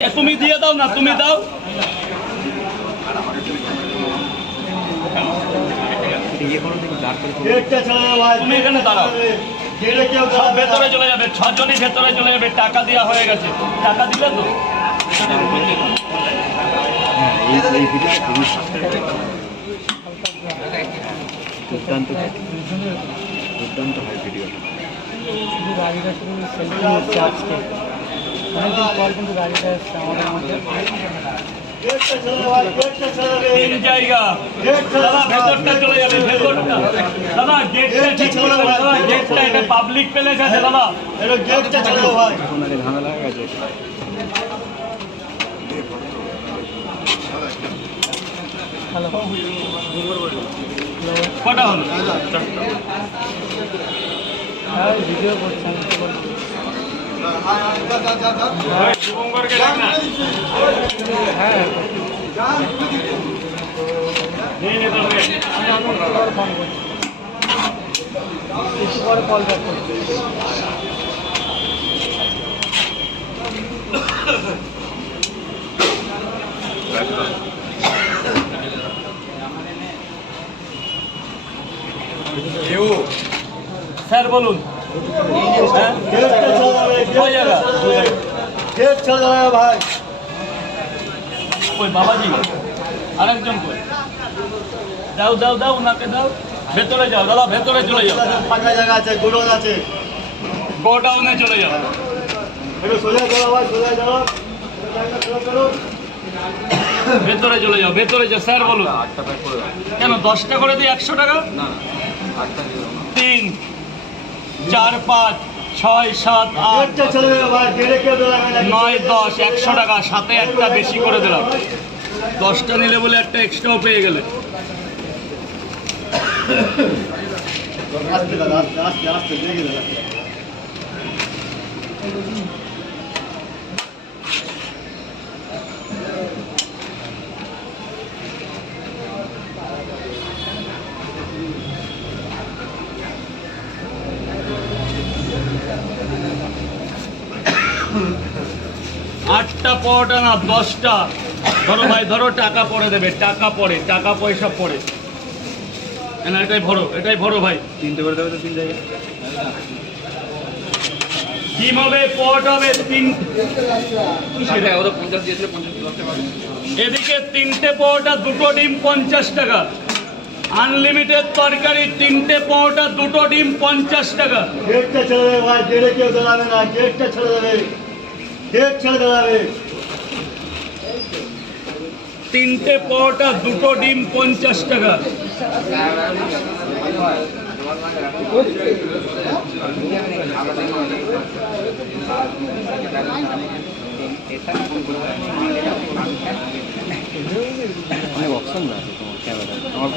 তুমি দিয়ে দাও না, তুমি দাও। তুমি এখানে দাঁড়াও, সব ভেতরে চলে যাবে, 6 জনই ভেতরে চলে যাবে। টাকা দেওয়া হয়ে গেছে, টাকা দিলে তো। দুর্দান্ত দুর্দান্ত হয় ভিডিওটা। শুধু গাড়িটা শুধু সেলফি হচ্ছে আজকে, অনেকদিন পর কিন্তু গাড়িটা এসছে আমাদের মধ্যে। তিন জায়গা দাদা, ভেতরটা চলে যাবে, ভেতরটা দাদা। গেটটা ঠিক করে দেবে দাদা, গেটটা এটা পাবলিক প্লেস আছে দাদা, এটা গেটটা চলে যাবে ভাই। ঝামেলা হয়ে গেছে। হ্যালো, কটা হলো? হ্যাঁ ভিডিও করছেন। হ্যাঁ ফোন করছি, একটু পরে কল ব্যাক করছি। স্যার বলুন। ভাই ওই বাবাজি আরেকজন কই? দাও দাও দাও, ওনাকে দাও। ভেতরে যাও দাদা, ভেতরে চলে যাও, ফাঁকা জায়গা আছে, গোডাউন আছে, গোডাউনে চলে যাও। একটু সোজা যাও ভাই, সোজা যাও, ভেতরে চলে যাও, ভেতরে যাও। স্যার বলুন। কেন 10টা করে দিই 100 টাকা? 3 4 5 6 7 8 চলে যাবে ভাই, গেড়ে কেউ দাঁড়াবে না। 9 10 100 টাকা, সাথে একটা বেশি করে দিলাম। 10টা নিলে বলে একটা এক্সট্রাও পেয়ে গেলে। আস্তে দাদা, আস্তে আস্তে আস্তে দেখে দাদা। আটটা পরোটা না 10টা ধরো ভাই, ধরো। টাকা পরে দেবে, টাকা পরে, টাকা পয়সা পরে। না এটাই ভরো, এটাই ভরো ভাই। 3টে করে দেবে তো 3 জায়গায়। ডিম হবে, পট হবে 3। এদিকে 3টে পরোটা 2টো ডিম 50 টাকা। আনলিমিটেড তরকারি 3টে পরোটা 2টো ডিম 50 টাকা। গেটটা ছেড়ে দেবে ভাই, গেড়ে কেউ দাঁড়াবে না, গেটটা ছেড়ে দেবে, গেট ছেড়ে দাঁড়াবে। 3টে পরোটা 2টো ডিম 50 টাকা। অনেক অপশন আছে তোমার ক্যামেরা। আমার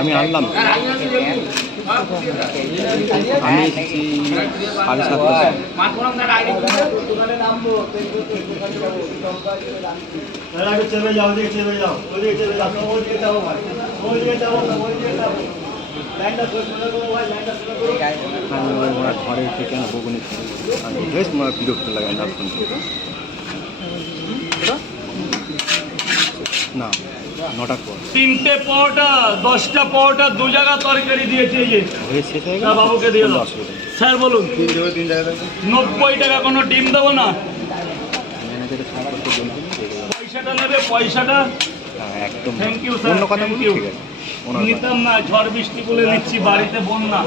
আমি আনলাম, আমি এসেছি 7:30। দাদা চেপে যাও, ওদিকে চেপে যাও, ওদিকে চেপে যাও, ওদিকে যাও ভাই, ওদিকে যাও, ওদিকে যাও। লাইনটা সোজা করো ভাই, লাইনটা সোজা করো। ঘরের থেকে না বগুনি বেশ বিরক্ত লাগে না শুনতে। না 9টার পর 3টে পরোটা 10টা পরোটা 2 জায়গা তরকারি দিয়েছে। এই যে হয়ে শেষ হয়ে না, গেল। বাবুকে দিয়ে দাও। স্যার বলুন। 3 জায়গায় 90 টাকা, কোনো ডিম দেবো না। ম্যানেজারের সাথে বলতে পয়সাটা নেবে, পয়সাটা। একদম থ্যাংক ইউ স্যার, অন্য কথা থ্যাংক বলি, ইউ। ঠিক আছে ওনার নিতাম না, ঝড় বৃষ্টি বলে নিচ্ছি, বাড়িতে বন্যা।